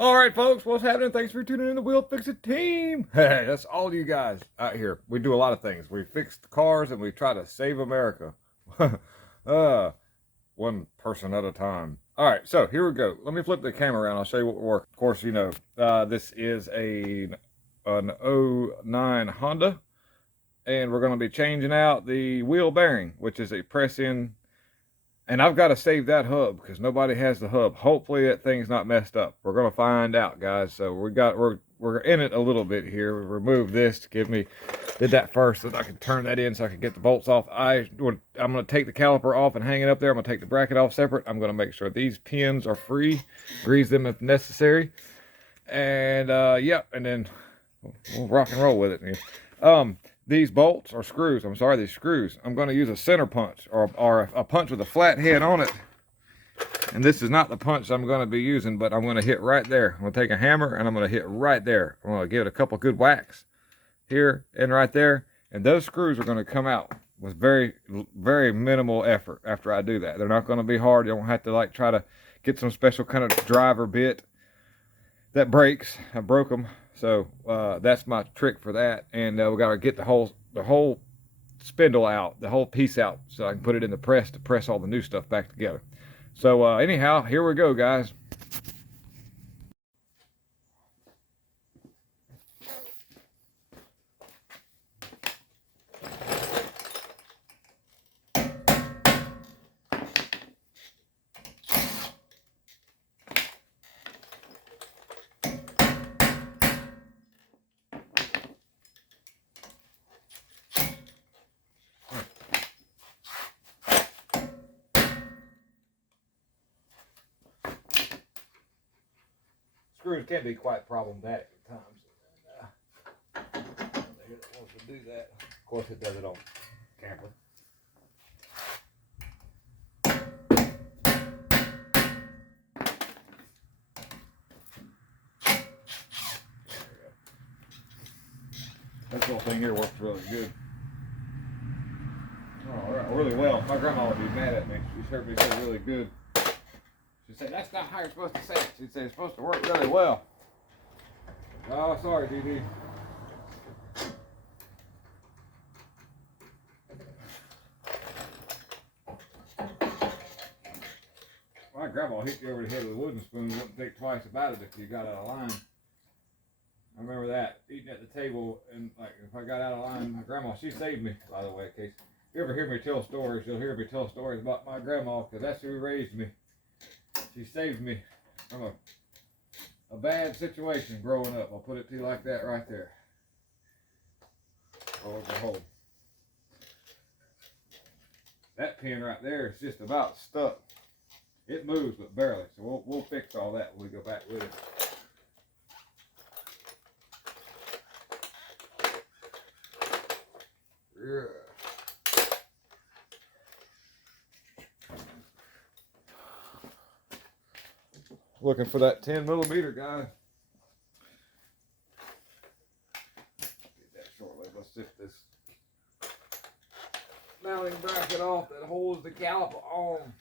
All right, folks, what's happening? Thanks for tuning in the Wheel Fix It team. Hey, that's all you guys out here. We do a lot of things. We fix the cars and we try to save America. uh, One person at a time. All right, so here we go. Let me flip the camera around. I'll show you what we're working. Of course, you know, this is an '09 Honda, and we're going to be changing out the wheel bearing, which is a press-in. And I've got to save that hub because nobody has the hub. Hopefully that thing's not messed up. We're gonna find out, guys. So we're in it a little bit here. We removed this to give me, did that first so that I could turn that in so I could get the bolts off. I'm gonna take the caliper off and hang it up there. I'm gonna take the bracket off separate. I'm gonna make sure these pins are free, grease them if necessary, and yeah, and then we'll rock and roll with it. These bolts or screws, I'm sorry, these screws, I'm going to use a center punch or a punch with a flat head on it. And this is not the punch I'm going to be using, but I'm going to hit right there. I'm going to take a hammer and I'm going to hit right there. I'm going to give it a couple good whacks here and right there. And those screws are going to come out with very, very minimal effort after I do that. They're not going to be hard. You don't have to like try to get some special kind of driver bit that breaks. I broke them. So that's my trick for that, and we got to get the whole spindle out, the whole piece out, so I can put it in the press to press all the new stuff back together. So anyhow, here we go, guys. Screws can be quite problematic at times. It wants to do that. Of course, it does it on camera. This little thing here works really good. Oh, really well. My grandma would be mad at me. She heard me say really good. She said, that's not how you're supposed to say it. She said, it's supposed to work really well. Oh, sorry, DD. My grandma hit you over the head with a wooden spoon. Wouldn't think twice about it if you got out of line. I remember that, eating at the table, and like if I got out of line, my grandma, she saved me, by the way, in case you ever hear me tell stories, you'll hear me tell stories about my grandma, because that's who raised me. She saved me from a bad situation growing up. I'll put it to you like that right there. Oh, hold. That pin right there is just about stuck. It moves, but barely. So we'll fix all that when we go back with it. Yeah. Looking for that 10mm, guys. Get that shortly. Let's zip this mounting bracket off that holds the caliper on.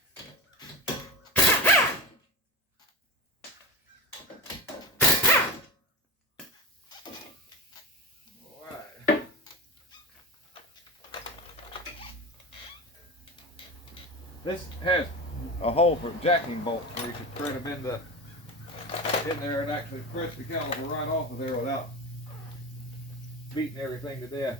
Alright. This has a hole for jacking bolts where you can thread them in there and actually press the caliper right off of there without beating everything to death.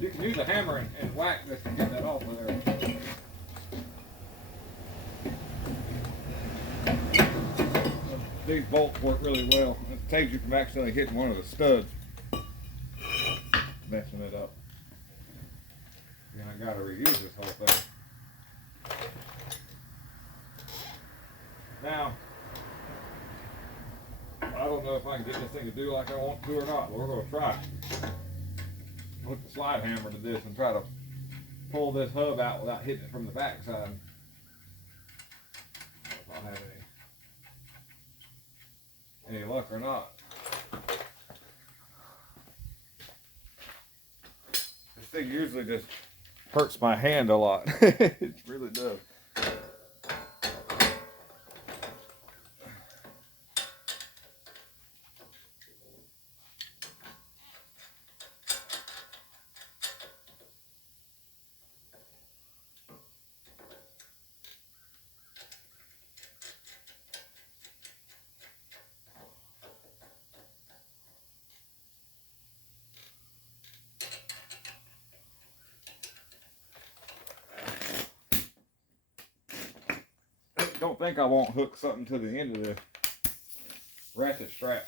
You can use a hammer and whack this and get that off of there. These bolts work really well. It saves you from accidentally hitting one of the studs, messing it up. Then I gotta reuse this whole thing. Now, I don't know if I can get this thing to do like I want to or not, but we're going to try. Hook the slide hammer to this and try to pull this hub out without hitting it from the back side. I don't know if I'll have any luck or not. This thing usually just hurts my hand a lot. It really does. Don't think I won't hook something to the end of the ratchet strap.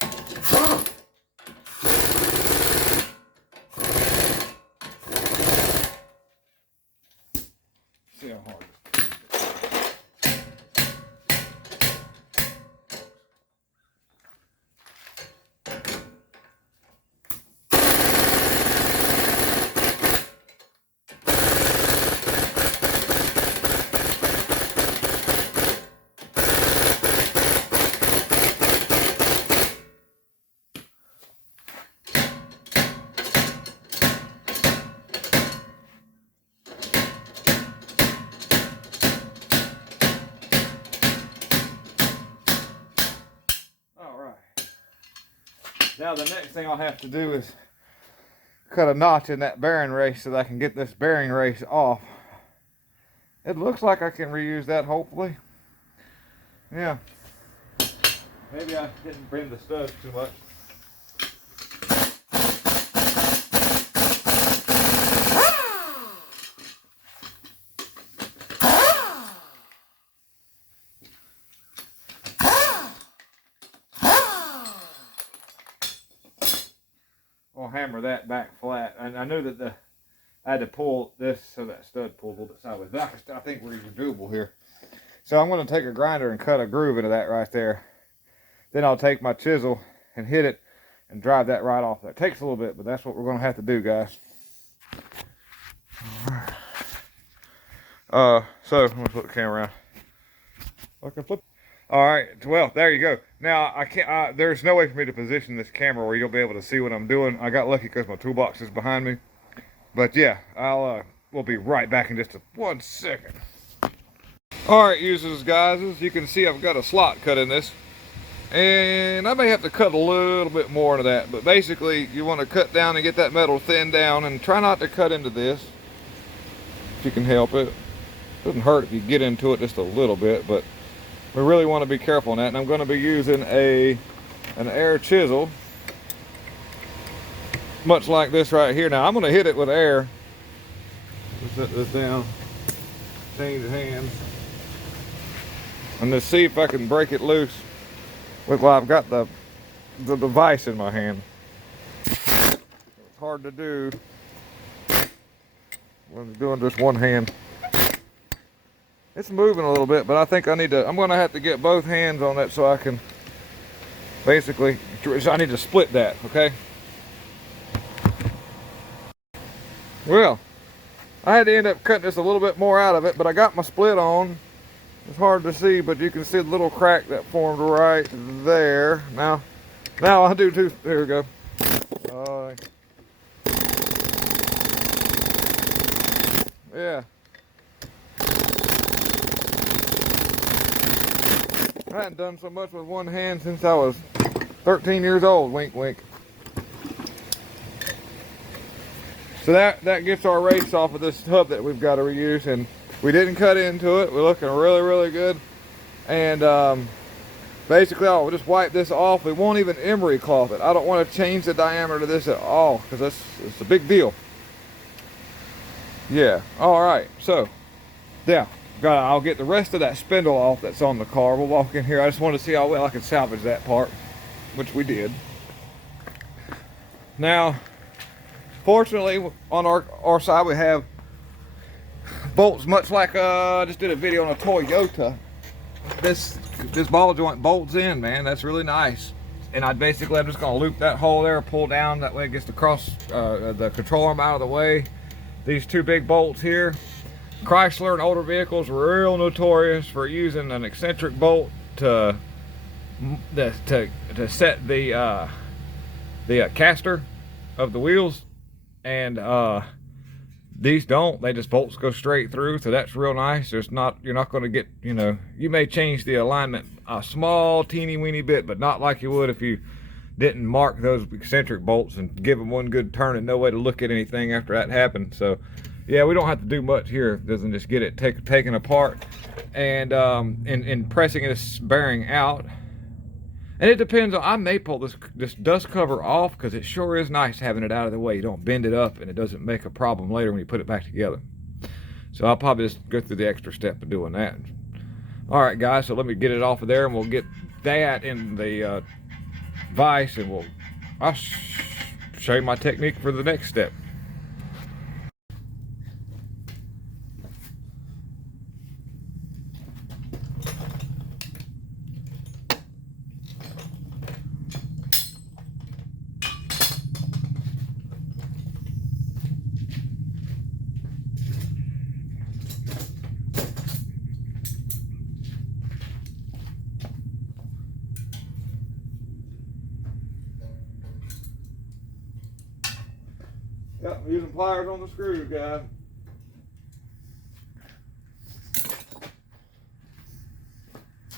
See how hard it is. Now the next thing I'll have to do is cut a notch in that bearing race so that I can get this bearing race off. It looks like I can reuse that, hopefully. Yeah. Maybe I didn't bend the studs too much. I'll hammer that back flat. And I knew that I had to pull this so that stud pulled a little bit sideways. But I think we're doable here. So I'm going to take a grinder and cut a groove into that right there. Then I'll take my chisel and hit it and drive that right off. That takes a little bit, but that's what we're going to have to do, guys. So I'm going to flip the camera around. I can flip. All right, well, there you go. Now, I can't, there's no way for me to position this camera where you'll be able to see what I'm doing. I got lucky because my toolbox is behind me. But yeah, we'll be right back in just 1 second. All right, users, guys, as you can see, I've got a slot cut in this. And I may have to cut a little bit more into that. But basically, you want to cut down and get that metal thinned down and try not to cut into this. If you can help it. Doesn't hurt if you get into it just a little bit, but we really want to be careful on that. And I'm going to be using an air chisel, much like this right here. Now I'm going to hit it with air. Set this down, change hands, and just see if I can break it loose. Well, I've got the device in my hand. It's hard to do when doing just one hand. It's moving a little bit, but I think I'm going to have to get both hands on that so I can basically, I need to split that, okay? Well, I had to end up cutting just a little bit more out of it, but I got my split on. It's hard to see, but you can see the little crack that formed right there. Now I do too. There we go. Yeah. I hadn't done so much with one hand since I was 13 years old. Wink, wink. So that gets our race off of this hub that we've got to reuse, and we didn't cut into it. We're looking really, really good. And basically, I'll just wipe this off. We won't even emery cloth it. I don't want to change the diameter to this at all because it's a big deal. Yeah. All right. So, yeah. I'll get the rest of that spindle off that's on the car. We'll walk in here. I just want to see how well I can salvage that part, which we did. Now, fortunately, on our side, we have bolts, much like I just did a video on a Toyota. This ball joint bolts in, man. That's really nice. And I'm just going to loop that hole there, pull down, that way it gets the the control arm out of the way. These two big bolts here. Chrysler and older vehicles were real notorious for using an eccentric bolt to set the caster of the wheels, and these don't. They just bolts go straight through, so that's real nice. You're not going to get, you may change the alignment a small teeny weeny bit, but not like you would if you didn't mark those eccentric bolts and give them one good turn and no way to look at anything after that happened. So yeah, we don't have to do much here. It doesn't just get it taken apart and in pressing this bearing out. And it depends on, I may pull this dust cover off because it sure is nice having it out of the way. You don't bend it up and it doesn't make a problem later when you put it back together. So I'll probably just go through the extra step of doing that. All right, guys, so let me get it off of there and we'll get that in the vise, and I'll show you my technique for the next step. Yep, I'm using pliers on the screw, guys.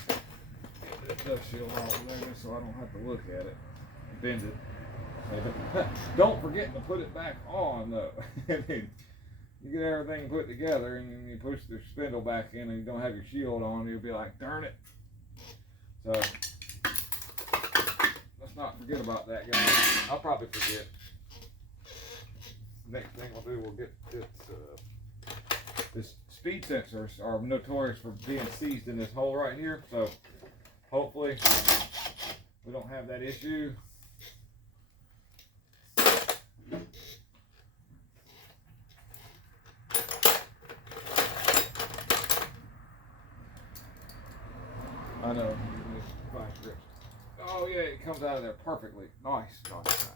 Get this dust shield off of there so I don't have to look at it and bend it. Don't forget to put it back on, though. You get everything put together and you push the spindle back in and you don't have your shield on, you'll be like, darn it. So let's not forget about that, guys. I'll probably forget. Next thing we'll do, we'll get this speed sensors are notorious for being seized in this hole right here, so hopefully we don't have that issue. I know. Oh yeah, it comes out of there perfectly. Nice, nice, nice.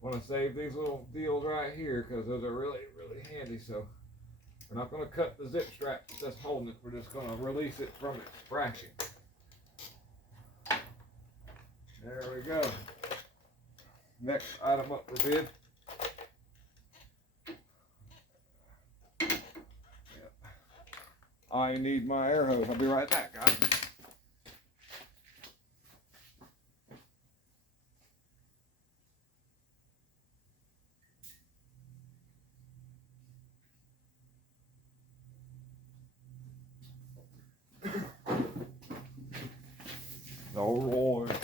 Want to save these little deals right here because those are really, really handy. So we're not going to cut the zip strap that's holding it. We're just going to release it from its bracket. There we go. Next item up for bid. Yep. I need my air hose. I'll be right back, guys. All right.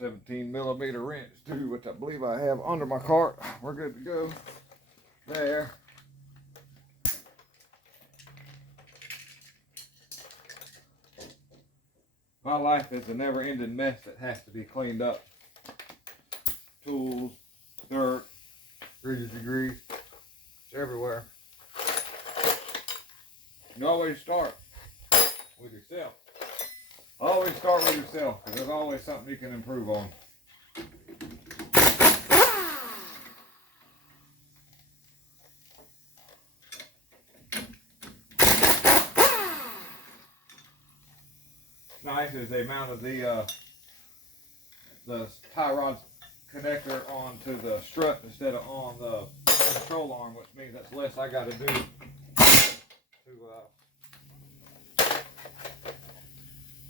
17mm wrench too, which I believe I have under my cart. We're good to go. There. My life is a never-ending mess that has to be cleaned up. Tools, dirt, grease, it's everywhere. You always start with yourself. Always start with yourself, because there's always something you can improve on. Nice is they mounted the tie rod connector onto the strut instead of on the control arm, which means that's less I got to do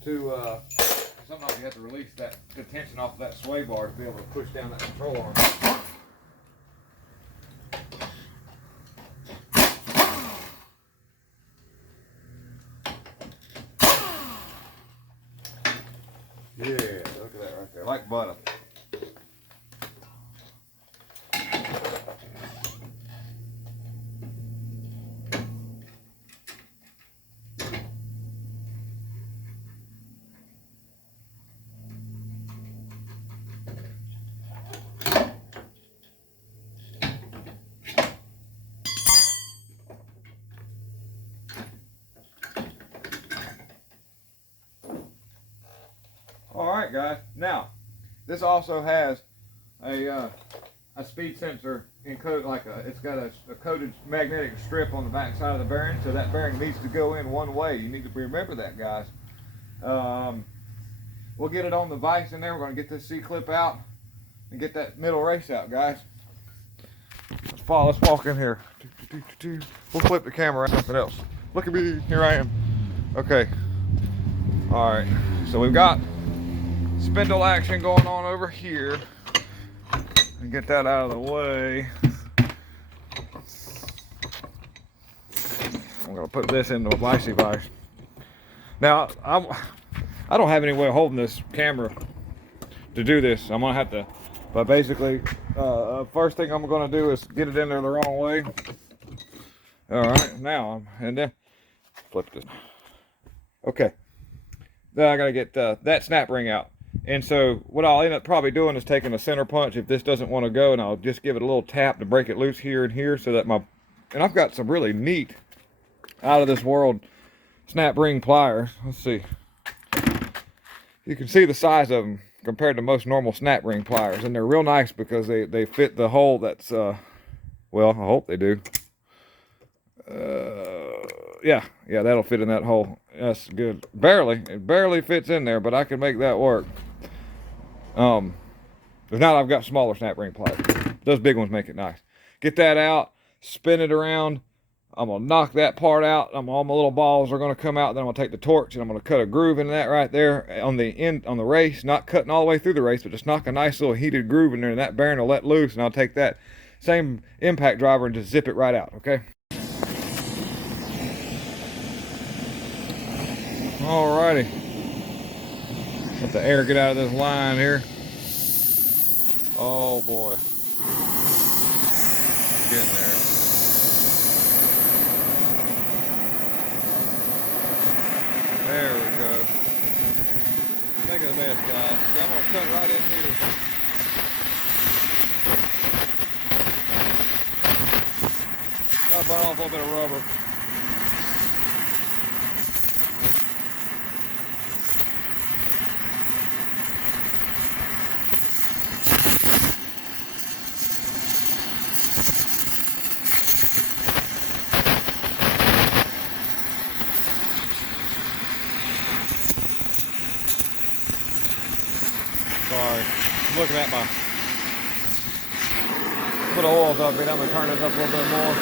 to sometimes you have to release that tension off of that sway bar to be able to push down that control arm. Yeah, look at that right there, like butter. right, guys. Now, this also has a speed sensor encoded, it's got a coated magnetic strip on the back side of the bearing, so that bearing needs to go in one way. You need to remember that, guys. We'll get it on the vise in there. We're going to get this C-clip out and get that middle race out, guys. Let's walk in here. We'll flip the camera around something else. Look at me, here I am. Okay. All right, so we've got spindle action going on over here. And get that out of the way. I'm gonna put this into a vicey vise. Now, I don't have any way of holding this camera to do this. I'm gonna have to, but basically, first thing I'm gonna do is get it in there the wrong way. All right, now, and then flip this. Okay, then I gotta get that snap ring out. And so what I'll end up probably doing is taking a center punch if this doesn't want to go, and I'll just give it a little tap to break it loose here and here, so that and I've got some really neat, out of this world snap ring pliers. Let's see. You can see the size of them compared to most normal snap ring pliers, and they're real nice because they fit the hole that's, well, I hope they do. Yeah, that'll fit in that hole. That's good. It barely fits in there, but I can make that work. If not, I've got smaller snap ring pliers. Those big ones make it nice. Get that out, spin it around. I'm gonna knock that part out. All my little balls are gonna come out. Then I'm gonna take the torch and I'm gonna cut a groove in that right there on the end, on the race. Not cutting all the way through the race, but just knock a nice little heated groove in there, and that bearing will let loose. And I'll take that same impact driver and just zip it right out. Okay. Alrighty. Let the air get out of this line here. Oh boy. Getting there. There we go. Think of the mess, guys. I'm going to cut right in here. I'll burn off a little bit of rubber. Sorry, I'm looking at my, put oils up here. I'm going to turn this up a little bit more.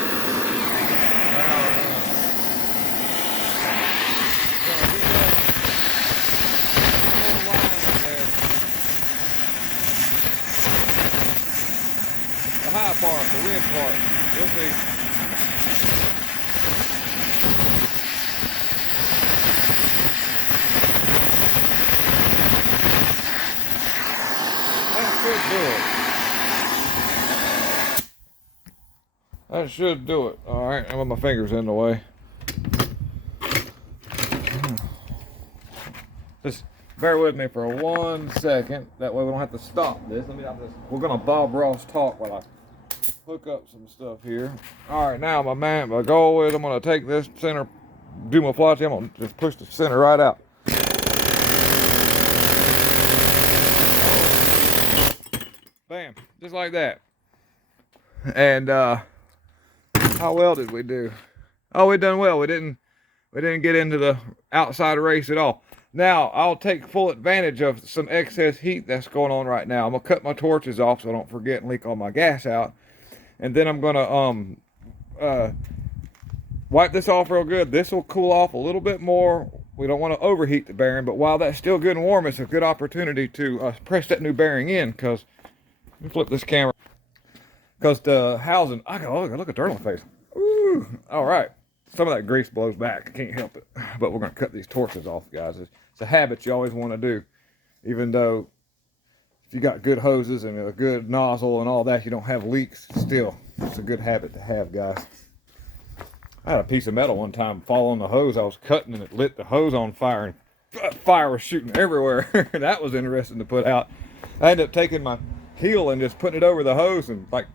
The high part, the red part, you'll see. That should do it. All right, I'm with my fingers in the way. Just bear with me for 1 second. That way we don't have to stop this. We're gonna Bob Ross talk while I hook up some stuff here. All right, now my goal is I'm gonna take this center, do my flotty. I'm gonna just push the center right out. Bam, just like that. And how well did we do? Oh, we done well. We didn't get into the outside race at all. Now I'll take full advantage of some excess heat that's going on right now. I'm gonna cut my torches off so I don't forget and leak all my gas out. And then I'm gonna wipe this off real good. This will cool off a little bit more. We don't want to overheat the bearing, but while that's still good and warm, it's a good opportunity to press that new bearing in. Because let me flip this camera. Because the housing, look at dirt on my face. Ooh, all right. Some of that grease blows back. I can't help it. But we're going to cut these torches off, guys. It's a habit you always want to do. Even though if you got good hoses and a good nozzle and all that, you don't have leaks. Still, it's a good habit to have, guys. I had a piece of metal one time fall on the hose. I was cutting and it lit the hose on fire, and fire was shooting everywhere. That was interesting to put out. I ended up taking my heel and just putting it over the hose and like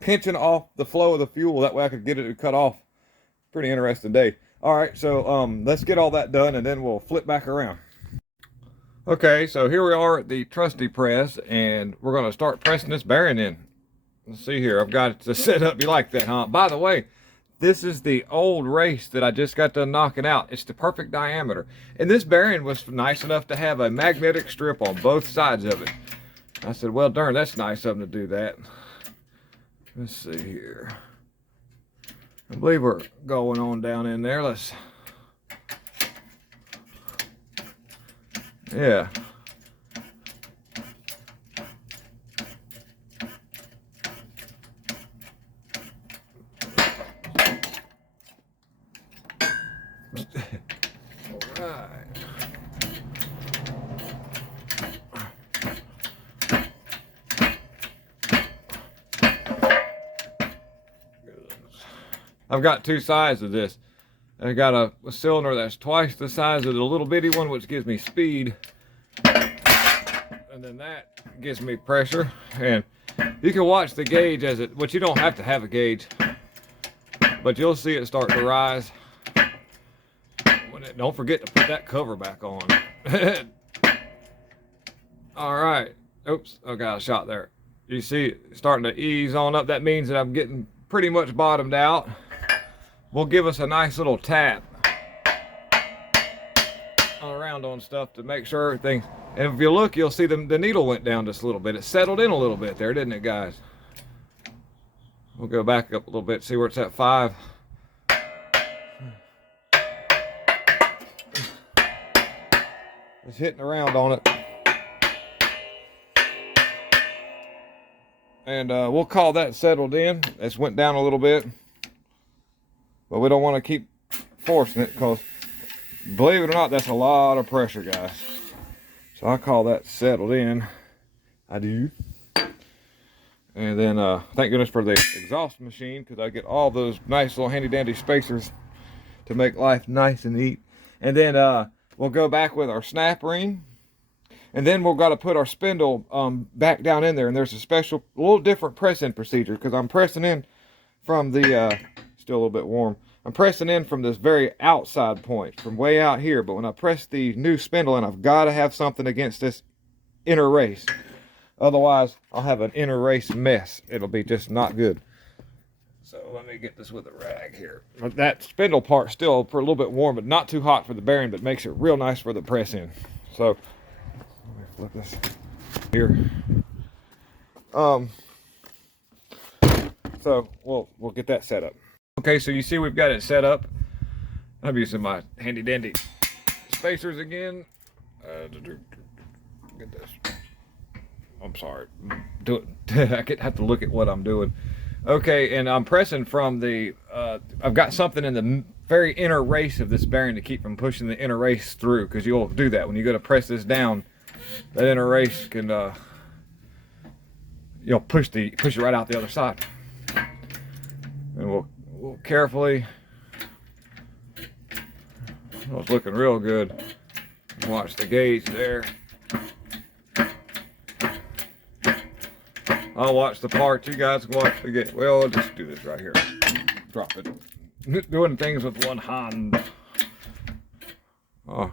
pinching off the flow of the fuel. That way I could get it to cut off. Pretty interesting day. All right, so let's get all that done and then we'll flip back around. Okay, so here we are at the trusty press, and we're going to start pressing this bearing in. Let's see here. I've got it set up. You like that, huh? By the way, this is the old race that I just got done knocking out. It's the perfect diameter. And this bearing was nice enough to have a magnetic strip on both sides of it. I said, well, darn, that's nice of them to do that. Let's see here. I believe we're going on down in there. Let's... Yeah. All right. I've got two sides of this. I got a cylinder that's twice the size of the little bitty one, which gives me speed. And then that gives me pressure. And you can watch the gauge as it, which you don't have to have a gauge, but you'll see it start to rise. Don't forget to put that cover back on. All right. Oops, I got a shot there. You see it starting to ease on up. That means that I'm getting pretty much bottomed out. We'll give us a nice little tap all around on stuff to make sure everything. And if you look, you'll see the needle went down just a little bit. It settled in a little bit there, didn't it, guys? We'll go back up a little bit, see where it's at 5. It's hitting around on it. And we'll call that settled in. It's went down a little bit. But we don't want to keep forcing it because, believe it or not, that's a lot of pressure, guys. So I call that settled in. I do. And then thank goodness for the exhaust machine, because I get all those nice little handy dandy spacers to make life nice and neat. And then we'll go back with our snap ring. And then we've got to put our spindle back down in there. And there's a special, a little different press-in procedure, because I'm pressing in from the, still a little bit warm. I'm pressing in from this very outside point, from way out here. But when I press the new spindle in, I've got to have something against this inner race. Otherwise, I'll have an inner race mess. It'll be just not good. So let me get this with a rag here. That spindle part's still for a little bit warm, but not too hot for the bearing, but makes it real nice for the press in. So let me flip this here. So we'll get that set up. Okay, so you see we've got it set up. I'm using my handy dandy spacers again. Get this. I'm sorry. Do it. I have to look at what I'm doing. Okay, and I'm pressing from the. I've got something in the very inner race of this bearing to keep from pushing the inner race through, because you'll do that when you go to press this down. That inner race can you'll push it right out the other side. And we'll carefully. Oh, it's looking real good. Watch the gauge there. I'll watch the part. You guys can watch the gauge. Well, I'll just do this right here. Drop it. Doing things with one hand. Oh,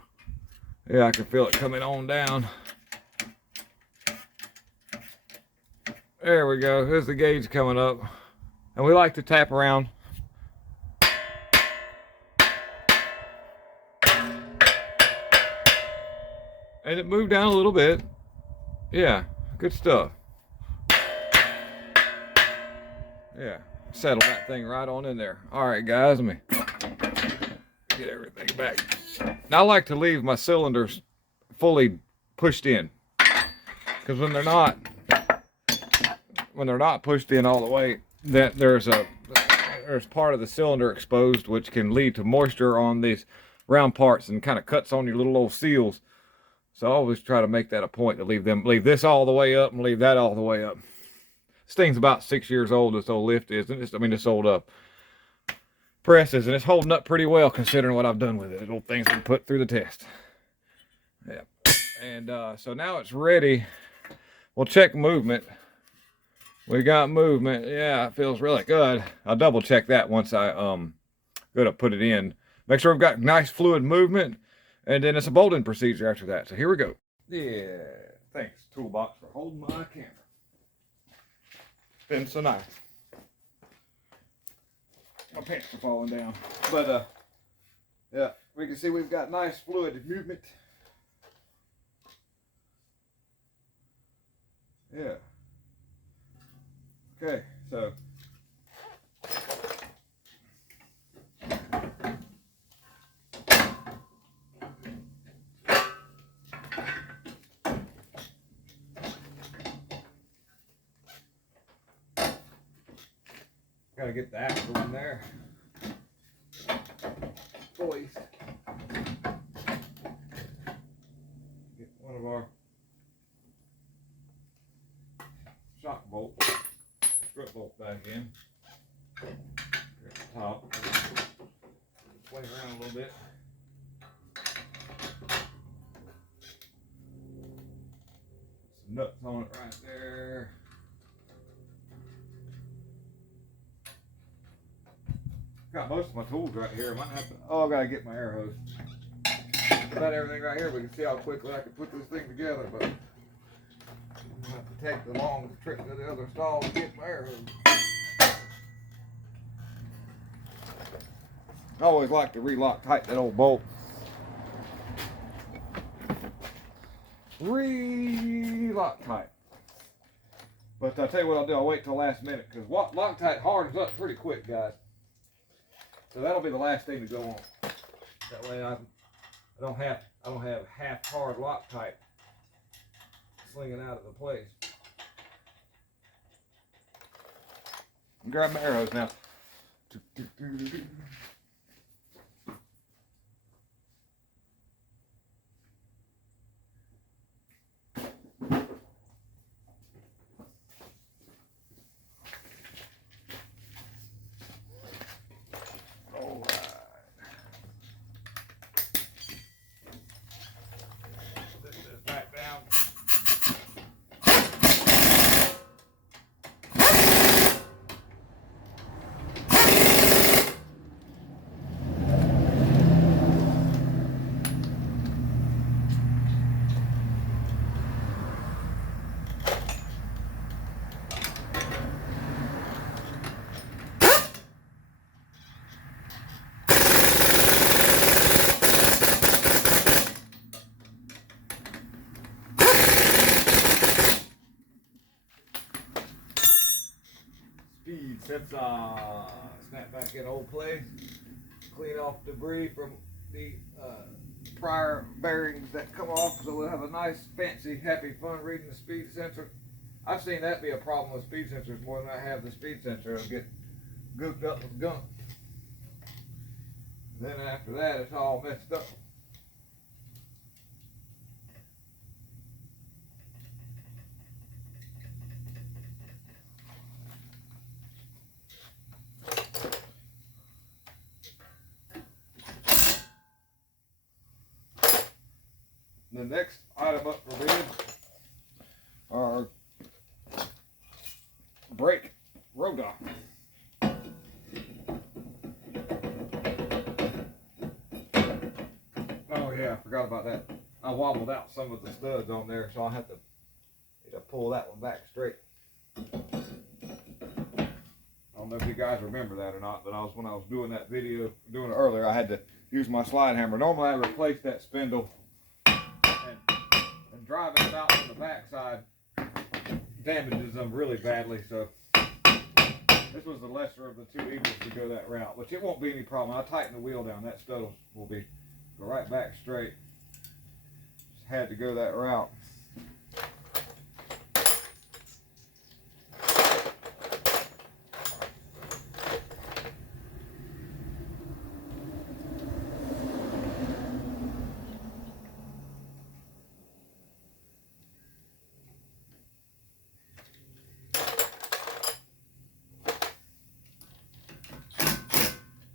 yeah, I can feel it coming on down. There we go. There's the gauge coming up. And we like to tap around. And it moved down a little bit. Yeah, good stuff. Yeah, settle that thing right on in there. All right, guys, let me get everything back. Now I like to leave my cylinders fully pushed in, because when they're not pushed in all the way, that there's part of the cylinder exposed, which can lead to moisture on these round parts and kind of cuts on your little old seals. So I always try to make that a point to leave this all the way up and leave that all the way up. This thing's about 6 years old, this old lift is. This old press is, and it's holding up pretty well considering what I've done with it. This old thing's been put through the test. Yeah. And so now it's ready. We'll check movement. We got movement. Yeah, it feels really good. I'll double check that once I go to put it in. Make sure we've got nice fluid movement. And then it's a bolting procedure after that. So here we go. Yeah, thanks, toolbox, for holding my camera. It's been so nice. My pants are falling down. But, yeah, we can see we've got nice fluid movement. Yeah. Okay, so. Gotta get the axle in there. Boys. Get one of our shock bolts, strut bolt back in. At the top. Swing around a little bit. Some nuts on it right there. Got most of my tools right here. I might have to. Oh, I gotta get my air hose. Got everything right here. We can see how quickly I can put this thing together, but I'm gonna have to take the long trip to the other stall to get my air hose. I always like to relock tight that old bolt. Relock tight. But I'll tell you what I'll do. I'll wait till last minute because Loctite hardens up pretty quick, guys. So that'll be the last thing to go on. That way I don't have half hard Loctite slinging out of the place. Grab my air hose now. Speed sets snap back in old place, clean off debris from the prior bearings that come off, so we'll have a nice, fancy, happy, fun reading the speed sensor. I've seen that be a problem with speed sensors more than I have the speed sensor. It'll get gooped up with gunk. Then after that, it's all messed up. The next item up for bid are brake rotor. Oh yeah, I forgot about that. I wobbled out some of the studs on there, so I'll have to pull that one back straight. I don't know if you guys remember that or not, but when I was doing that video, doing it earlier, I had to use my slide hammer. Normally I replace that spindle and driving it out on the backside damages them really badly, so this was the lesser of the two evils to go that route, which it won't be any problem. I'll tighten the wheel down. That stud will go right back straight. Just had to go that route.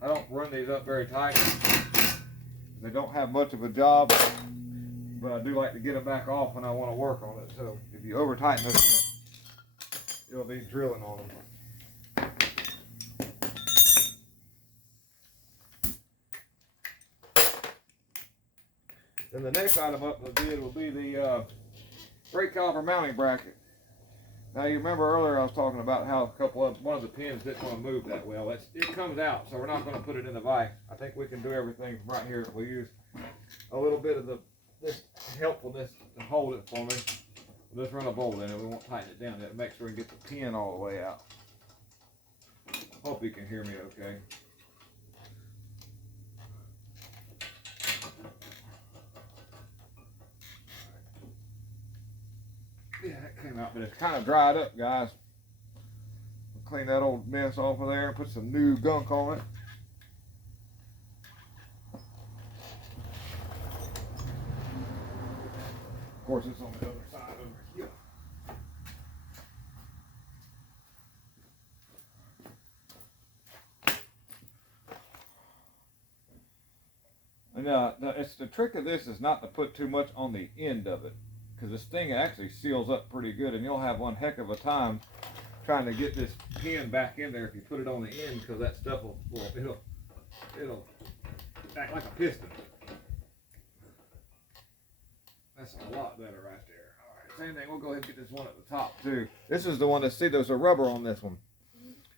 I don't run these up very tight. They don't have much of a job, but I do like to get them back off when I want to work on it. So if you over tighten this one, you'll be drilling on them. Then the next item up the bid will be the brake caliper mounting bracket. Now you remember earlier I was talking about how one of the pins didn't want to move that well. It comes out, so we're not going to put it in the vise. I think we can do everything from right here. We'll use a little bit of this helpfulness to hold it for me. We'll just run a bolt in it. We won't tighten it down yet. Make sure we can get the pin all the way out. Hope you can hear me okay. Yeah, that came out, but it's kind of dried up, guys. We'll clean that old mess off of there and put some new gunk on it. Of course, it's on the other side over here. And it's the trick of this is not to put too much on the end of it, because this thing actually seals up pretty good, and you'll have one heck of a time trying to get this pin back in there if you put it on the end, because that stuff it'll act like a piston. That's a lot better right there. All right, same thing. We'll go ahead and get this one at the top too. This is the one that, see, there's a rubber on this one.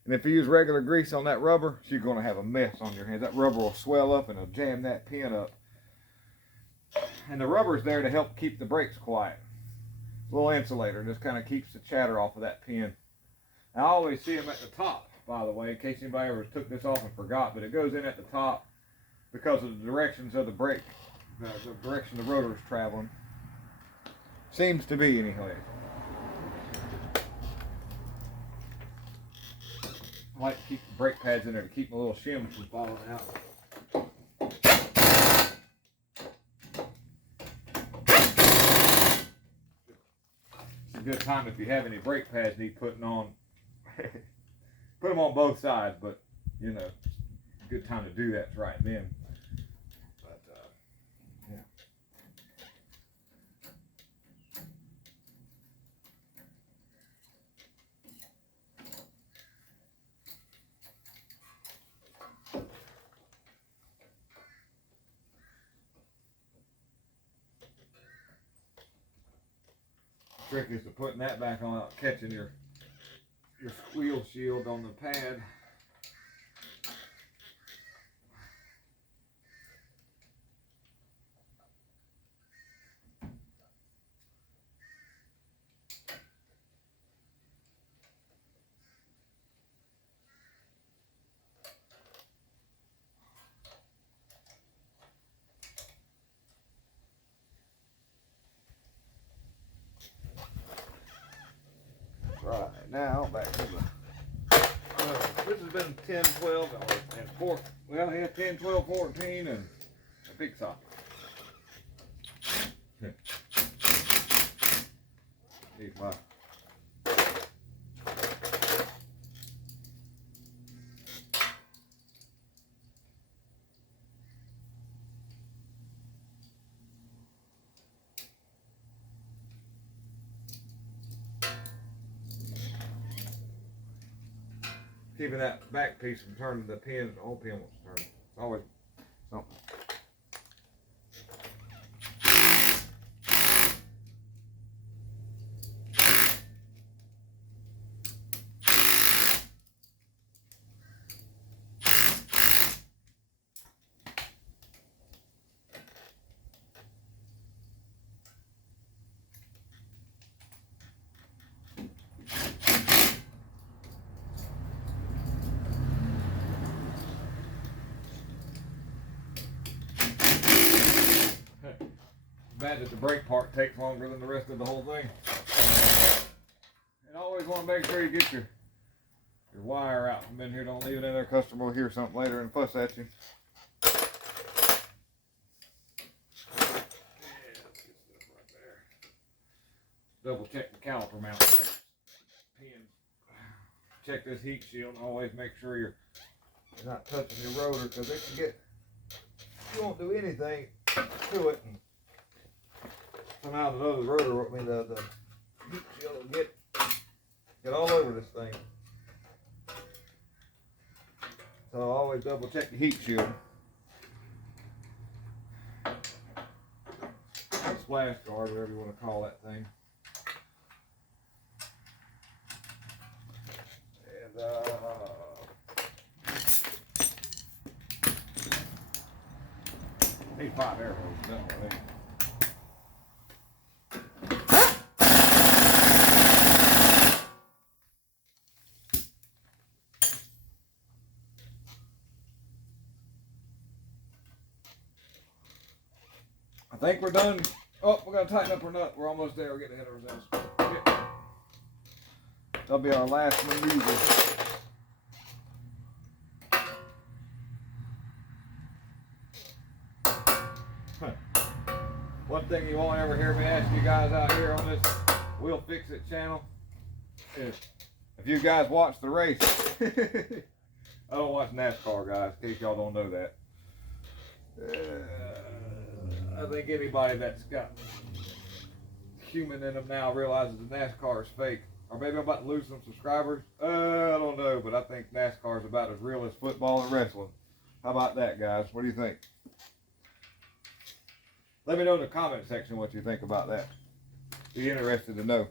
And if you use regular grease on that rubber, you're going to have a mess on your hands. That rubber will swell up and it'll jam that pin up. And the rubber's there to help keep the brakes quiet. A little insulator, just kind of keeps the chatter off of that pin. I always see them at the top, by the way, in case anybody ever took this off and forgot. But it goes in at the top because of the directions of the brake, the direction the rotor is traveling. Seems to be, anyway. I like to keep the brake pads in there to keep my little shims from falling out. It's a good time if you have any brake pads need putting on. Put them on both sides, but you know, good time to do that's right then. But yeah. Trick is to putting that back on, catching your wheel shield on the pad. Right, now back to the, this has been 10, 12, and 4, well, yeah, 10, 12, 14, and a big socket. Here's my, keeping that back piece from turning, the pin, the whole pin wants to turn. It's always something. Bad that the brake part takes longer than the rest of the whole thing. And always want to make sure you get your wire out from in here. Don't leave it in there. Customer will hear something later and fuss at you. Yeah, let's get stuff right there. Double check the caliper mount there. Pins. Check this heat shield and always make sure you're not touching your rotor, because it can get, you won't do anything to it and somehow the rotor, I mean the heat shield will get all over this thing. So always double check the heat shield. splash guard, whatever you want to call that thing. And need 5 air hoses, nothing like that. I think we're done. Oh, we gotta tighten up our nut. We're almost there. We're getting ahead of ourselves. Yeah. That'll be our last maneuver. One thing you won't ever hear me ask you guys out here on this We'll Fix It channel is if you guys watch the race. I don't watch NASCAR, guys, in case y'all don't know that. I think anybody that's got human in them now realizes that NASCAR is fake. Or maybe I'm about to lose some subscribers. I don't know, but I think NASCAR is about as real as football and wrestling. How about that, guys? What do you think? Let me know in the comment section what you think about that. Be interested to know.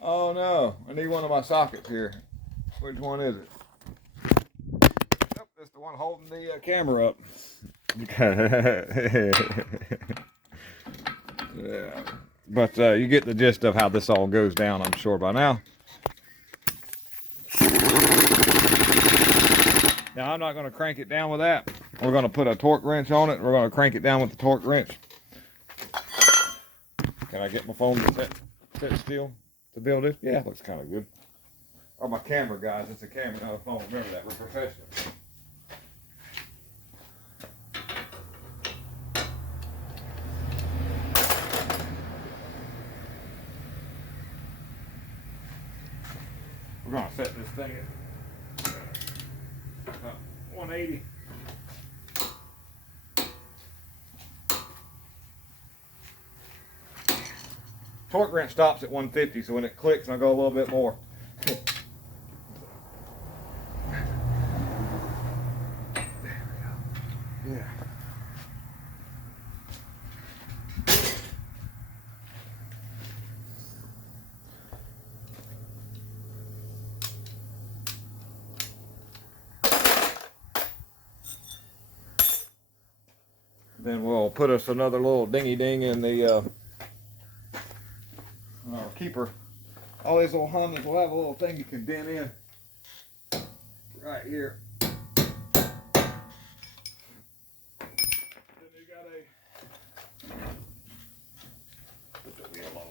Oh no, I need one of my sockets here. Which one is it? Nope, that's the one holding the camera up. Yeah. But you get the gist of how this all goes down, I'm sure, by now. Now, I'm not going to crank it down with that. We're going to put a torque wrench on it. We're going to crank it down with the torque wrench. Can I get my phone to set still to build it? Yeah, looks kind of good. Oh, my camera, guys. It's a camera, not a phone. Remember that. We're professionals. We're going to set this thing at 180. Torque wrench stops at 150, so when it clicks, I'll go a little bit more. There we go. Yeah. Then we'll put us another little dingy ding in the keeper. All these little Hondas will have a little thing you can dent in right here. Then you got put the wheel on.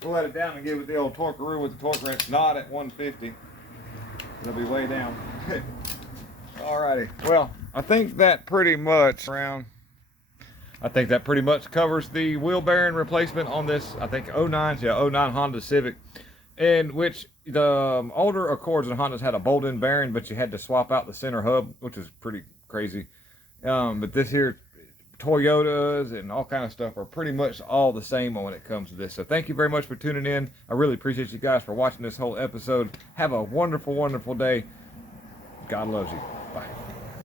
We'll let it down and give it the old torque-a-roo with the torque wrench, not at 150. It'll be way down. Alrighty, well, I think that pretty much covers the wheel bearing replacement on this, I think 09 Honda Civic, in which the older Accords and Hondas had a bolt-in bearing, but you had to swap out the center hub, which was pretty crazy. But this here, Toyotas and all kind of stuff are pretty much all the same when it comes to this. So thank you very much for tuning in. I really appreciate you guys for watching this whole episode. Have a wonderful, wonderful day. God loves you. Bye.